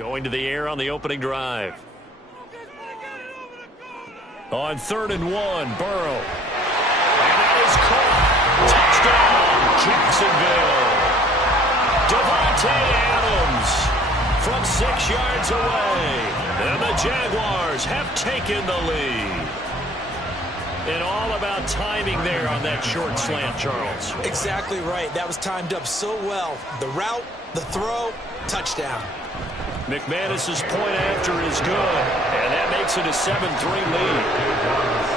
Going to the air on the opening drive. On 3rd and 1, Burrow. And that is caught. Touchdown, Jacksonville. Devontae Adams from 6 yards away. And the Jaguars have taken the lead. And all about timing there on that short slant, Charles. Exactly right. That was timed up so well. The route, the throw, touchdown. McManus's point after is good, and that makes it a 7-3 lead.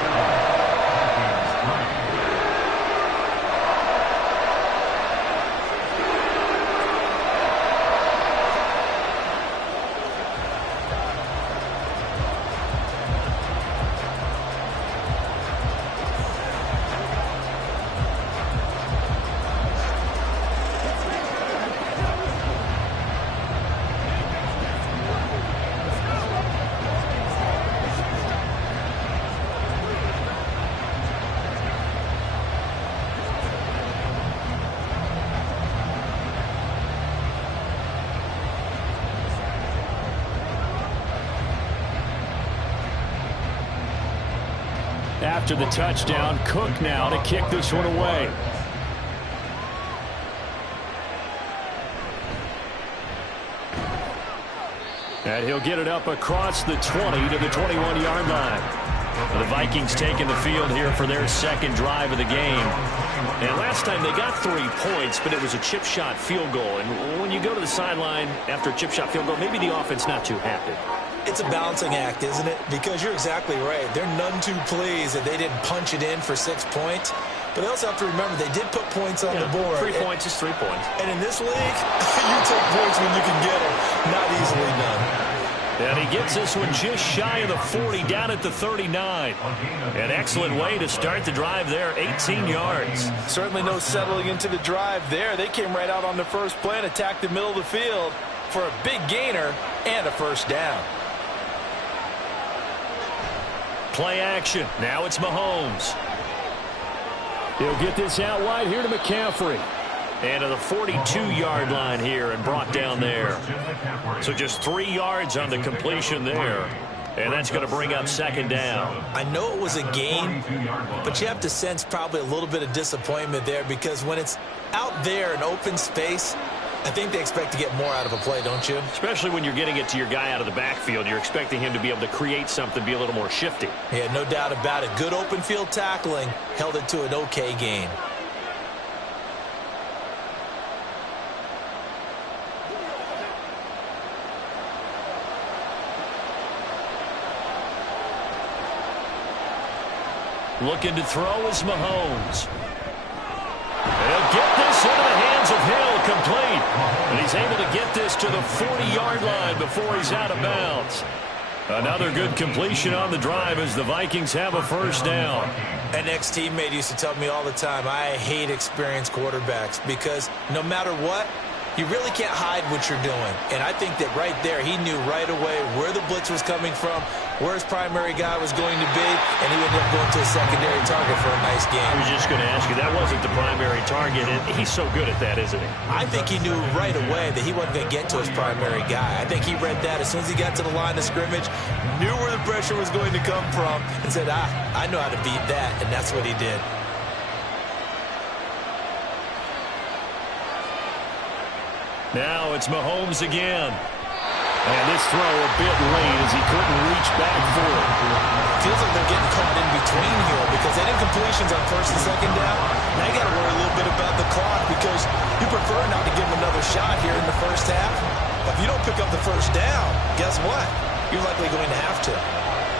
After the touchdown, Cook now to kick this one away. And he'll get it up across the 20 to the 21-yard line. The Vikings taking the field here for their second drive of the game. And last time they got 3 points, but it was a chip shot field goal. And when you go to the sideline after a chip shot field goal, maybe the offense not too happy. It's a balancing act, isn't it? Because you're exactly right. They're none too pleased that they didn't punch it in for 6 points. But they also have to remember they did put points on the board. 3 points is 3 points. And in this league, you take points when you can get them. Not easily done. And he gets this one just shy of the 40, down at the 39. An excellent way to start the drive there, 18 yards. Certainly no settling into the drive there. They came right out on the first play and attacked the middle of the field for a big gainer and a first down. Play action. Now it's Mahomes. He'll get this out wide here to McCaffrey. And to the 42-yard line here and brought down there. So just 3 yards on the completion there. And that's going to bring up second down. I know it was a gain, but you have to sense probably a little bit of disappointment there because when it's out there in open space, I think they expect to get more out of a play, don't you? Especially when you're getting it to your guy out of the backfield. You're expecting him to be able to create something, be a little more shifty. Yeah, no doubt about it. Good open field tackling held it to an okay gain. Looking to throw is Mahomes. He'll get this into the hands of Hill, complete. And he's able to get this to the 40-yard line before he's out of bounds. Another good completion on the drive as the Vikings have a first down. An ex-teammate used to tell me all the time, I hate experienced quarterbacks because no matter what, you really can't hide what you're doing. And I think that right there, he knew right away where the blitz was coming from, where his primary guy was going to be, and he ended up going to a secondary target for a nice game. I was just going to ask you, that wasn't the primary target, and he's so good at that, isn't he? I think he knew right away that he wasn't going to get to his primary guy. I think he read that as soon as he got to the line of scrimmage, knew where the pressure was going to come from, and said, I know how to beat that, and that's what he did. Now it's Mahomes again. And this throw a bit late as he couldn't reach back for it. Feels like they're getting caught in between here because they didn't completions on first and second down. Now you got to worry a little bit about the clock because you prefer not to give them another shot here in the first half. But if you don't pick up the first down, guess what? You're likely going to have to.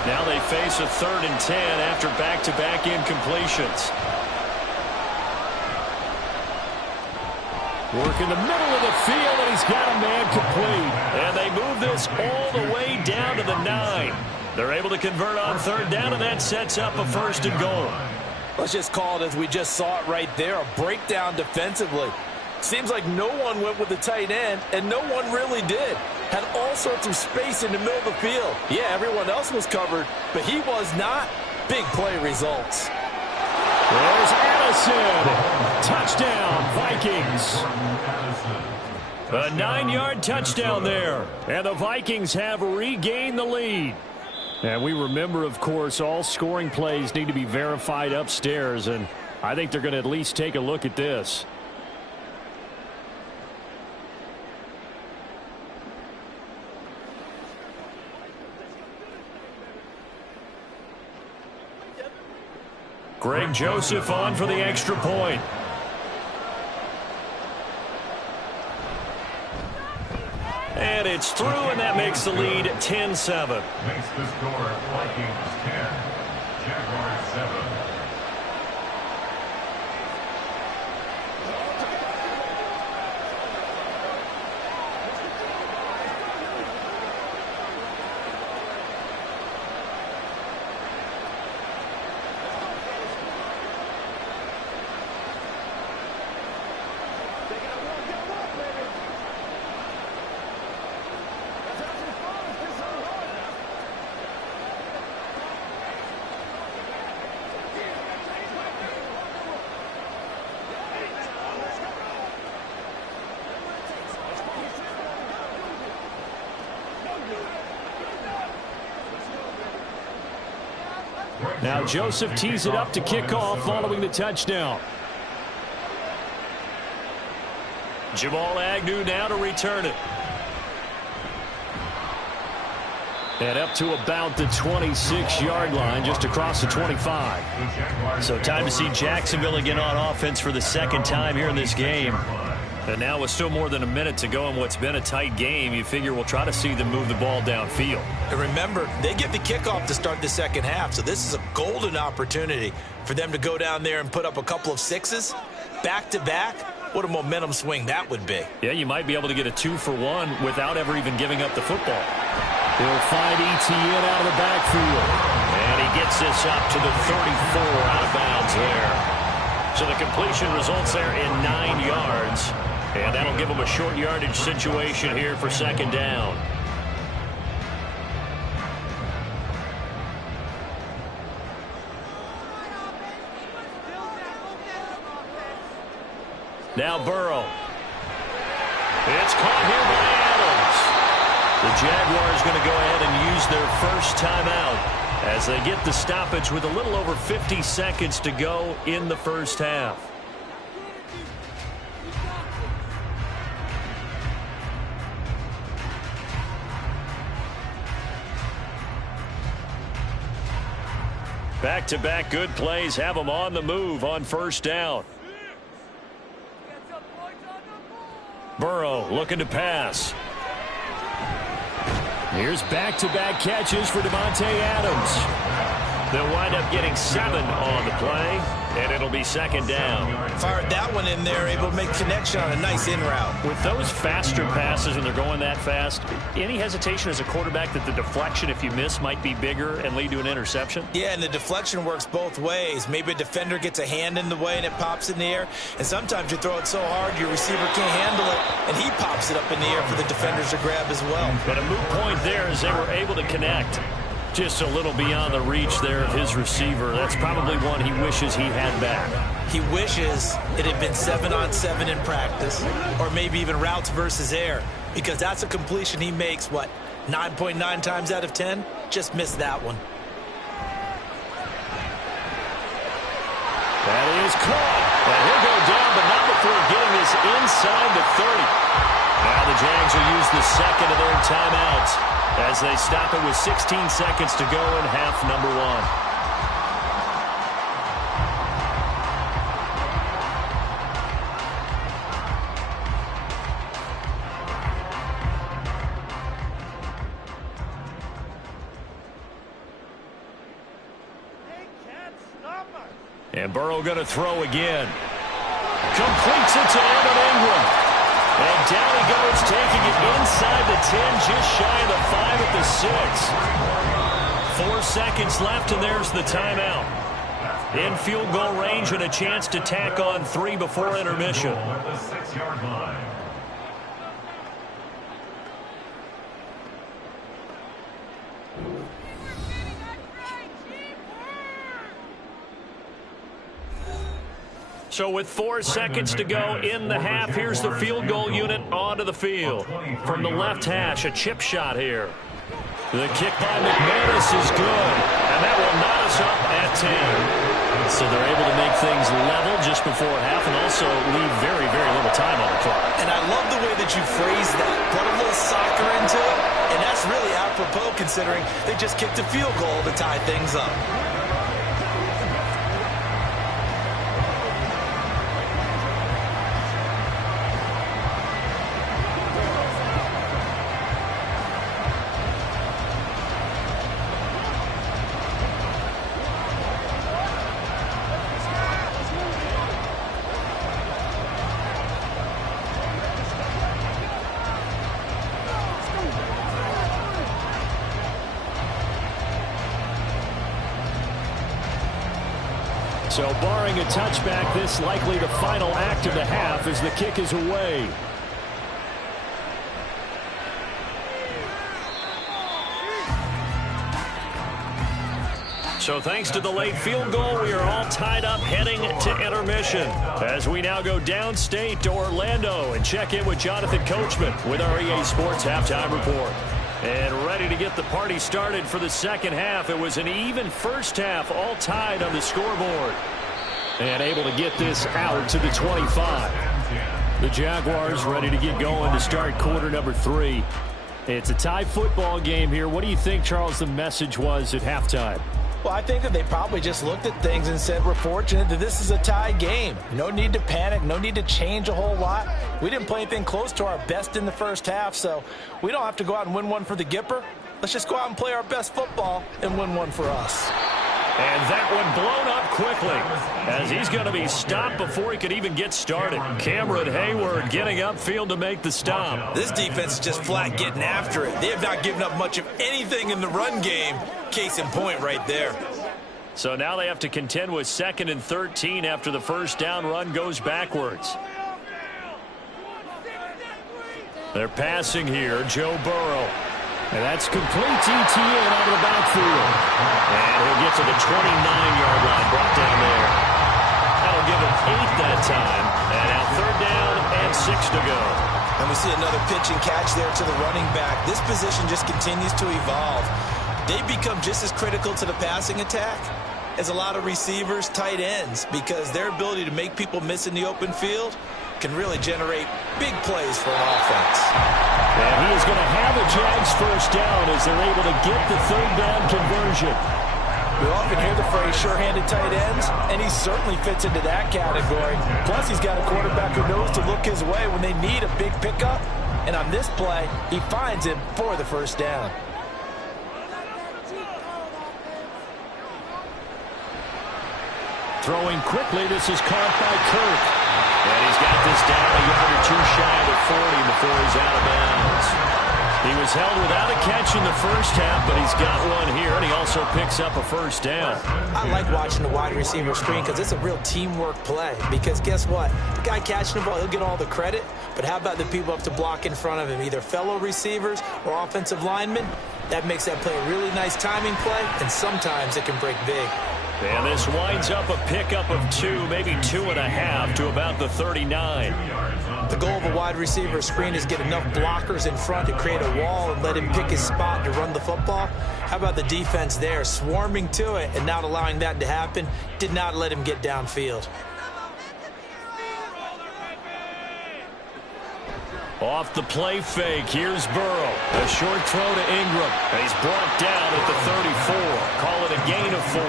Now they face a 3rd and 10 after back-to-back incompletions. Work in the middle of the field, and he's got a man complete. And they move this all the way down to the 9. They're able to convert on 3rd down, and that sets up a 1st and goal. Let's just call it as we just saw it right there, a breakdown defensively. Seems like no one went with the tight end, and no one really did. Had all sorts of space in the middle of the field. Yeah, everyone else was covered, but he was not. Big play results. There's Addison. Touchdown, Vikings. A 9-yard touchdown there. And the Vikings have regained the lead. And we remember, of course, all scoring plays need to be verified upstairs. And I think they're going to at least take a look at this. Greg Joseph on for the extra point. And it's through, and that makes the lead 10-7. Makes the score Vikings 10, Jaguars 7. Now Joseph tees it up to kick off following the touchdown. Jamal Agnew now to return it. And up to about the 26-yard line, just across the 25. So time to see Jacksonville again on offense for the second time here in this game. And now with still more than a minute to go in what's been a tight game, you figure we'll try to see them move the ball downfield. And remember, they get the kickoff to start the second half, so this is a golden opportunity for them to go down there and put up a couple of sixes back-to-back. What a momentum swing that would be. Yeah, you might be able to get a 2-for-1 without ever even giving up the football. He'll find Etienne out of the backfield. And he gets this up to the 34 out of bounds there. So the completion results there in 9 yards. And that'll give them a short yardage situation here for second down. Now Burrow. It's caught here by Adams. The Jaguars going to go ahead and use their first timeout as they get the stoppage with a little over 50 seconds to go in the first half. Back-to-back good plays have them on the move on first down. Burrow looking to pass. Here's back-to-back catches for Davante Adams. They'll wind up getting 7 on the play, and it'll be second down. Fired that one in there, able to make connection on a nice in route. With those faster passes when they're going that fast, any hesitation as a quarterback that the deflection, if you miss, might be bigger and lead to an interception? Yeah, and the deflection works both ways. Maybe a defender gets a hand in the way and it pops in the air, and sometimes you throw it so hard your receiver can't handle it, and he pops it up in the air for the defenders to grab as well. But a moot point there as they were able to connect. Just a little beyond the reach there of his receiver. That's probably one he wishes he had back. He wishes it had been 7-on-7 in practice, or maybe even routes versus air, because that's a completion he makes, 9.9 times out of 10? Just missed that one. That is caught. And he'll go down, but not before getting this inside the 30. Now the Jags will use the second of their timeouts as they stop it with 16 seconds to go in half number 1. And Burrow going to throw again. Completes it to Evan Ingram. And down he goes, taking it inside the 10, just shy of the 5 at the 6. 4 seconds left, and there's the timeout. In field goal range and a chance to tack on 3 before intermission. So with 4 seconds to go in the half, here's the field goal unit onto the field. From the left hash, a chip shot here. The kick by McManus is good, and that will knot us up at 10. So they're able to make things level just before half and also leave very, very little time on the clock. And I love the way that you phrase that. Put a little soccer into it, and that's really apropos considering they just kicked a field goal to tie things up. So barring a touchback, this likely the final act of the half as the kick is away. So thanks to the late field goal, we are all tied up heading to intermission. As we now go downstate to Orlando and check in with Jonathan Coachman with our EA Sports Halftime Report. And ready to get the party started for the second half. It was an even first half, all tied on the scoreboard. And able to get this out to the 25. The Jaguars ready to get going to start quarter number 3. It's a tie football game here. What do you think, Charles, the message was at halftime? Well, I think that they probably just looked at things and said, we're fortunate that this is a tie game. No need to panic, no need to change a whole lot. We didn't play anything close to our best in the first half, so we don't have to go out and win one for the Gipper. Let's just go out and play our best football and win one for us. And that one blown up quickly as he's going to be stopped before he could even get started. Cameron Hayward getting upfield to make the stop. This defense is just flat getting after it. They have not given up much of anything in the run game. Case in point right there. So now they have to contend with 2nd and 13 after the first down run goes backwards. They're passing here, Joe Burrow. And that's complete ETN out of the backfield. And he'll get to the 29-yard line, brought down there. That'll give him 8 that time. And now 3rd down and 6 to go. And we see another pitch and catch there to the running back. This position just continues to evolve. They become just as critical to the passing attack as a lot of receivers, tight ends, because their ability to make people miss in the open field can really generate big plays for an offense. And he is going to have a Jags first down as they're able to get the 3rd down conversion. We often hear the phrase sure-handed tight ends, and he certainly fits into that category. Plus, he's got a quarterback who knows to look his way when they need a big pickup. And on this play, he finds him for the first down. Throwing quickly, this is caught by Kirk. And he's got this down a yard or 2 shy of the 40 before he's out of bounds. He was held without a catch in the first half, but he's got one here, and he also picks up a first down. I like watching the wide receiver screen because it's a real teamwork play. Because guess what? The guy catching the ball, he'll get all the credit, but how about the people up to block in front of him, either fellow receivers or offensive linemen? That makes that play a really nice timing play, and sometimes it can break big. And this winds up a pickup of 2, maybe 2.5 to about the 39. The goal of a wide receiver screen is get enough blockers in front to create a wall and let him pick his spot to run the football. How about the defense there, swarming to it and not allowing that to happen? Did not let him get downfield. Off the play fake, here's Burrow. A short throw to Ingram. And he's brought down at the 34. Call it a gain of 4.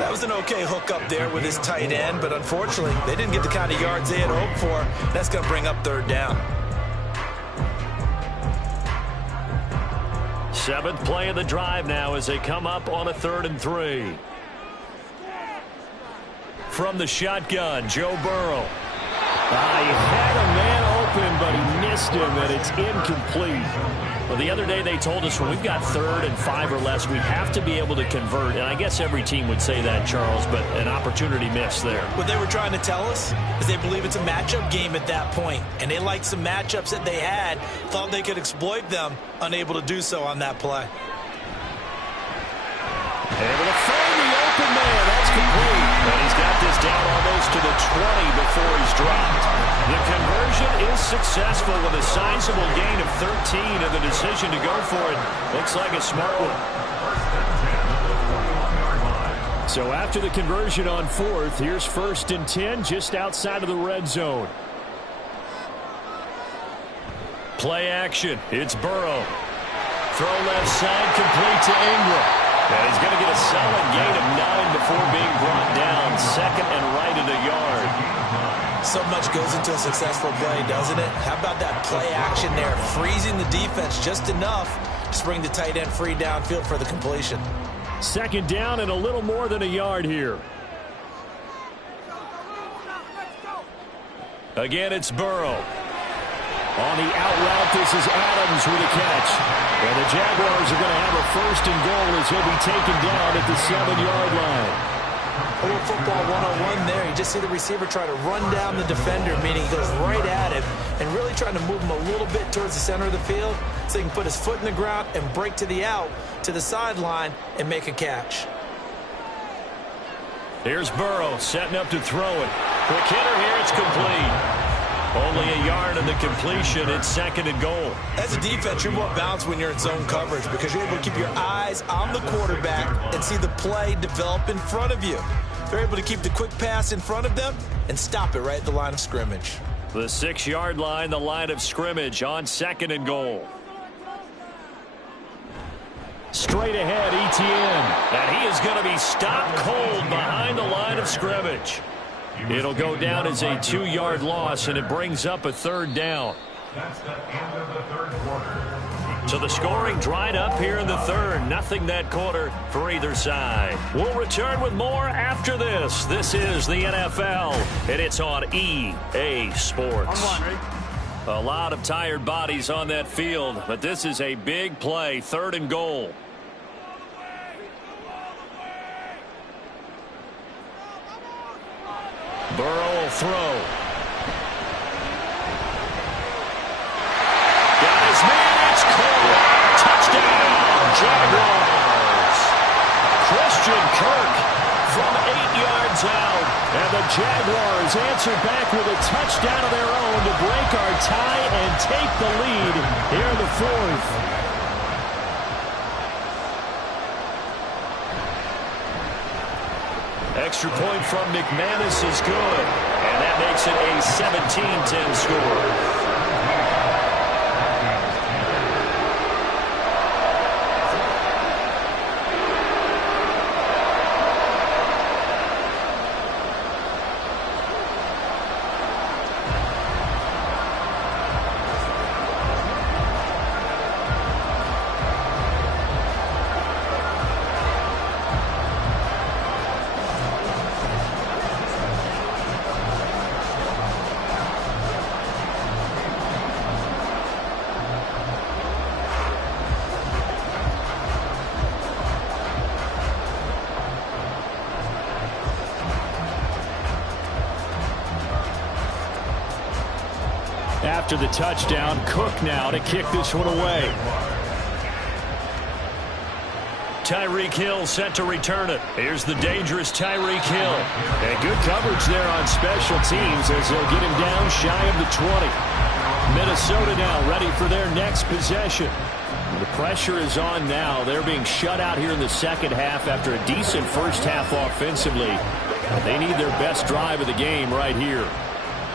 That was an okay hook up there with his tight end, but unfortunately, they didn't get the kind of yards they had hoped for. That's going to bring up 3rd down. 7th play of the drive now as they come up on a 3rd and 3. From the shotgun, Joe Burrow. He had a man open, but he missed him, and it's incomplete. Well, the other day they told us when we've got 3rd and 5 or less, we have to be able to convert. And I guess every team would say that, Charles, but an opportunity missed there. What they were trying to tell us is they believe it's a matchup game at that point. And they liked some matchups that they had, thought they could exploit them, unable to do so on that play. Able to find the open man. That's complete. And he's got this down almost to the 20 before he's dropped. The conversion is successful with a sizable gain of 13, and the decision to go for it looks like a smart one. So after the conversion on 4th, here's 1st and 10 just outside of the red zone. Play action. It's Burrow. Throw left side, complete to Ingram. And he's going to get a solid gain of 9 before being brought down. 2nd and right at a yard. So much goes into a successful play, doesn't it? How about that play action there? Freezing the defense just enough to bring the tight end free downfield for the completion. 2nd down and a little more than a yard here. Again, it's Burrow. On the out route, this is Adams with a catch. And the Jaguars are going to have a 1st and goal as he'll be taken down at the 7-yard line. A little football 101 there. You just see the receiver try to run down the defender, meaning he goes right at him and really trying to move him a little bit towards the center of the field so he can put his foot in the ground and break to the out, to the sideline, and make a catch. Here's Burrow setting up to throw it. Quick hitter here, it's complete. Only a yard of the completion. It's 2nd and goal. As a defense, you're more balanced when you're in zone coverage because you're able to keep your eyes on the quarterback and see the play develop in front of you. They're able to keep the quick pass in front of them and stop it right at the line of scrimmage. The 6-yard line, the line of scrimmage on 2nd and goal. Straight ahead, Etienne. And he is going to be stopped cold behind the line of scrimmage. It'll go down as a 2-yard loss, and it brings up a 3rd down. That's the end of the 3rd quarter. So the scoring dried up here in the 3rd. Nothing that quarter for either side. We'll return with more after this. This is the NFL, and it's on EA Sports. A lot of tired bodies on that field, but this is a big play, 3rd and goal. Burrow will throw. Got his man, it's caught. Touchdown, Jaguars. Christian Kirk from 8 yards out. And the Jaguars answer back with a touchdown of their own to break our tie and take the lead here in the 4th. Extra point from McManus is good, and that makes it a 17-10 score. After the touchdown, Cook now to kick this one away. Tyreek Hill set to return it. Here's the dangerous Tyreek Hill. And good coverage there on special teams as they'll get him down shy of the 20. Minnesota now ready for their next possession. The pressure is on now. They're being shut out here in the 2nd half after a decent first half offensively. They need their best drive of the game right here.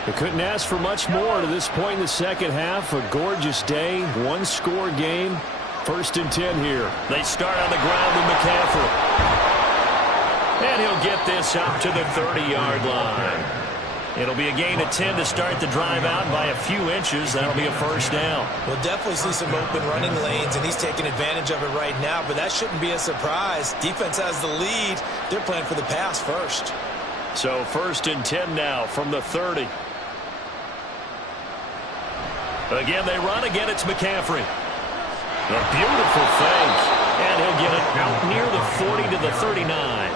They couldn't ask for much more to this point in the 2nd half. A gorgeous day, 1-score game. 1st and 10 here. They start on the ground with McCaffrey. And he'll get this up to the 30-yard line. It'll be a gain of 10 to start the drive out by a few inches. That'll be a 1st down. We'll definitely see some open running lanes, and he's taking advantage of it right now, but that shouldn't be a surprise. Defense has the lead. They're playing for the pass first. So 1st and 10 now from the 30. Again, they run. Again, it's McCaffrey. A beautiful fake. And he'll get it out near the 40 to the 39.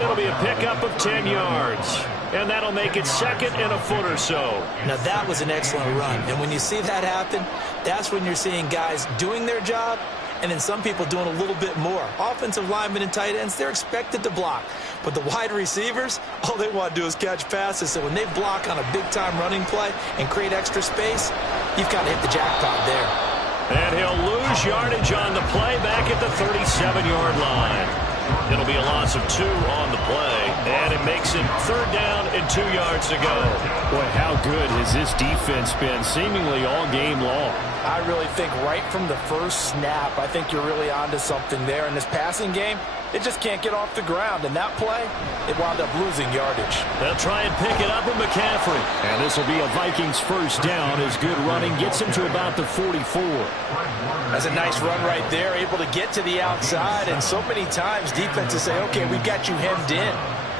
It'll be a pickup of 10 yards. And that'll make it 2nd and a foot or so. Now, that was an excellent run. And when you see that happen, that's when you're seeing guys doing their job and then some people doing a little bit more. Offensive linemen and tight ends, they're expected to block. But the wide receivers, all they want to do is catch passes. So when they block on a big-time running play and create extra space, you've got to hit the jackpot there. And he'll lose yardage on the play back at the 37-yard line. It'll be a loss of 2 on the play, and it makes it 3rd down and 2 yards to go. Boy, how good has this defense been seemingly all game long? I really think right from the first snap, I think you're really onto something there. In this passing game, it just can't get off the ground. And that play, it wound up losing yardage. They'll try and pick it up with McCaffrey. And this will be a Vikings first down as good running gets him to about the 44. That's a nice run right there, able to get to the outside. And so many times defenses say, okay, we've got you hemmed in.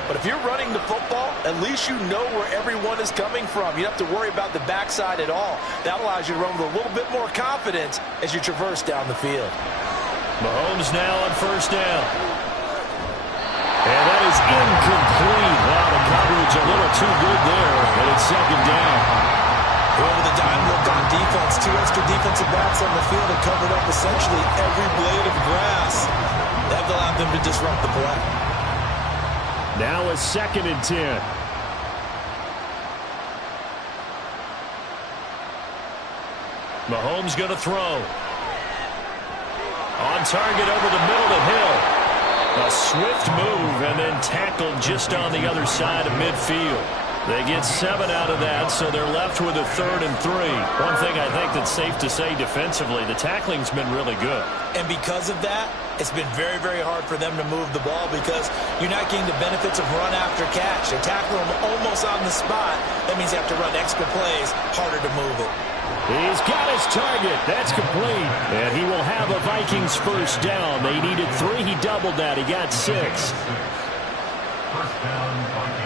But if you're running the football, at least you know where everyone is coming from. You don't have to worry about the backside at all. That allows you to run with a little bit more confidence as you traverse down the field. Mahomes now on first down. And that is incomplete. Wow, the coverage a little too good there, and it's 2nd down. Over the dime look on defense. 2 extra defensive backs on the field and covered up essentially every blade of grass. That allowed them to disrupt the play. Now a 2nd and 10. Mahomes going to throw. On target over the middle to Hill. A swift move and then tackled just on the other side of midfield. They get 7 out of that, so they're left with a 3rd and 3. One thing I think that's safe to say defensively, the tackling's been really good. And because of that, it's been very, very hard for them to move the ball because you're not getting the benefits of run after catch. They tackle them almost on the spot. That means you have to run extra plays, harder to move it. He's got his target. That's complete. And he will have a Vikings first down. They needed 3. He doubled that. He got 6. First down, Vikings.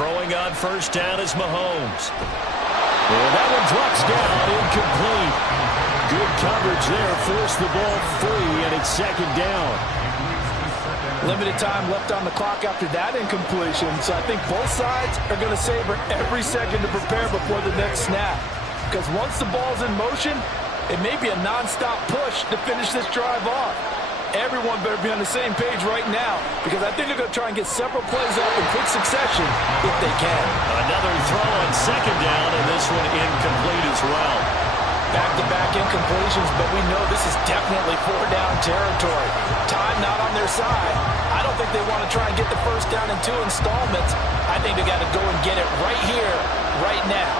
Throwing on first down is Mahomes. And that one drops down, incomplete. Good coverage there, forced the ball free, and it's 2nd down. Limited time left on the clock after that incompletion, so I think both sides are going to savor every second to prepare before the next snap. Because once the ball's in motion, it may be a nonstop push to finish this drive off. Everyone better be on the same page right now because I think they're going to try and get several plays up in quick succession if they can. Another throw on 2nd down, and this one incomplete as well. Back-to-back incompletions, but we know this is definitely 4-down territory. Time not on their side. I don't think they want to try and get the first down in 2 installments. I think they got to go and get it right here, right now.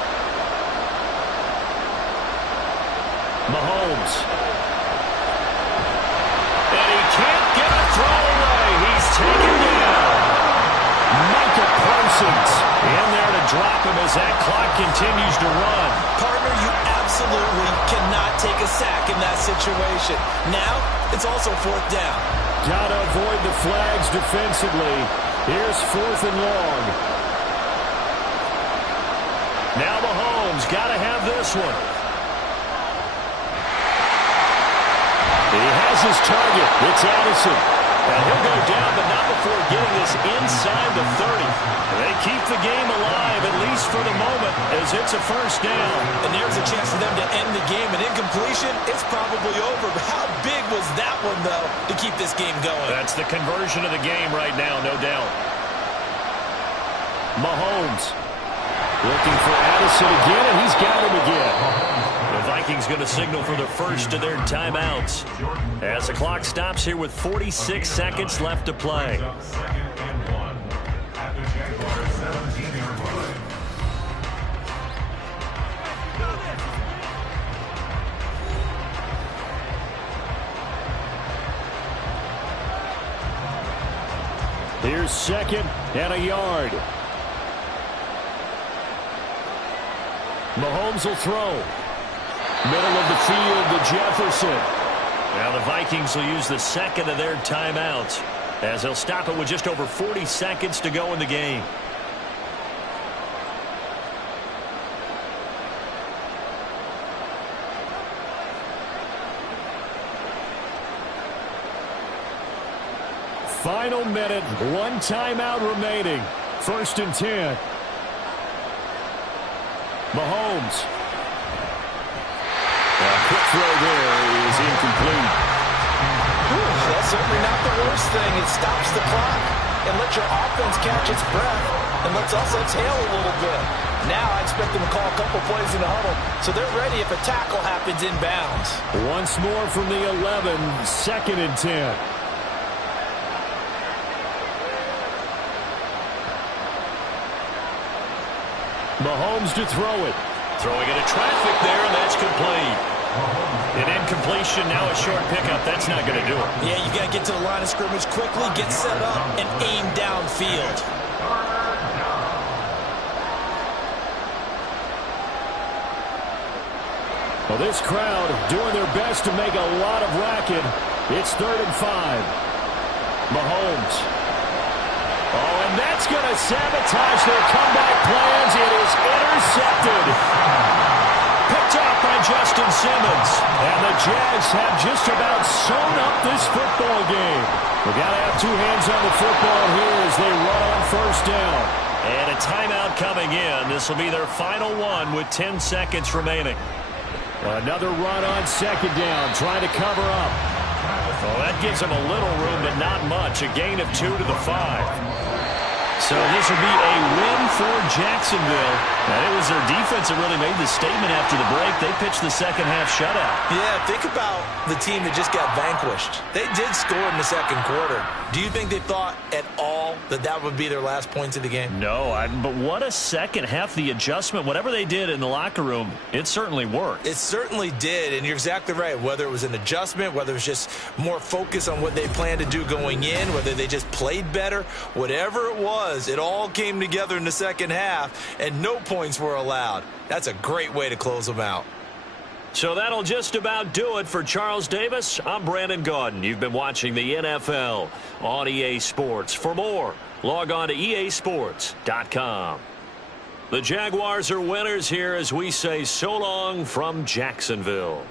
Mahomes. And he can't get a throw away. He's taken down. Michael Parsons in there to drop him as that clock continues to run. Partner, you absolutely cannot take a sack in that situation. Now, it's also 4th down. Got to avoid the flags defensively. Here's 4th and long. Now Mahomes got to have this one. He has his target. It's Addison. And he'll go down, but not before getting this inside the 30. They keep the game alive, at least for the moment, as it's a first down. And there's a chance for them to end the game. An incompletion, it's probably over. But how big was that one, though, to keep this game going? That's the conversion of the game right now, no doubt. Mahomes looking for Addison again, and he's got him again. The Vikings going to signal for the first of their timeouts as the clock stops here with 46 seconds left to play. Here's 2nd and a yard. Mahomes will throw. Middle of the field to Jefferson. Now the Vikings will use the 2nd of their timeouts. as they'll stop it with just over 40 seconds to go in the game. Final minute, one timeout remaining. 1st and 10. Mahomes. A quick throw there is incomplete. That's certainly not the worst thing. It stops the clock and lets your offense catch its breath and lets us exhale a little bit. Now I expect them to call a couple plays in the huddle so they're ready if a tackle happens inbounds. Once more from the 11, 2nd and 10. Mahomes to throw it. Throwing into traffic there, and that's complete. An incompletion, now a short pickup. That's not going to do it. Yeah, you got to get to the line of scrimmage quickly, get set up, and aim downfield. Well, this crowd doing their best to make a lot of racket. It's 3rd and 5. Mahomes. Oh, and that's going to sabotage their comeback plans. It is intercepted. Picked up by Justin Simz. And the Jags have just about sewn up this football game. We've got to have two hands on the football here as they run on 1st down. And a timeout coming in. This will be their final one with 10 seconds remaining. Another run on 2nd down, trying to cover up. Well, that gives them a little room, but not much. A gain of 2 to the 5. So this will be a win for Jacksonville. And it was their defense that really made the statement after the break. They pitched the second-half shutout. Yeah, think about the team that just got vanquished. They did score in the 2nd quarter. Do you think they thought at all that that would be their last points of the game? No, but what a second half. The adjustment, whatever they did in the locker room, it certainly worked. It certainly did, and you're exactly right. Whether it was an adjustment, whether it was just more focus on what they planned to do going in, whether they just played better, whatever it was, it all came together in the 2nd half, and no points were allowed. That's a great way to close them out. So that'll just about do it for Charles Davis. I'm Brandon Gaudin. You've been watching the NFL on EA Sports. For more, log on to easports.com. The Jaguars are winners here as we say so long from Jacksonville.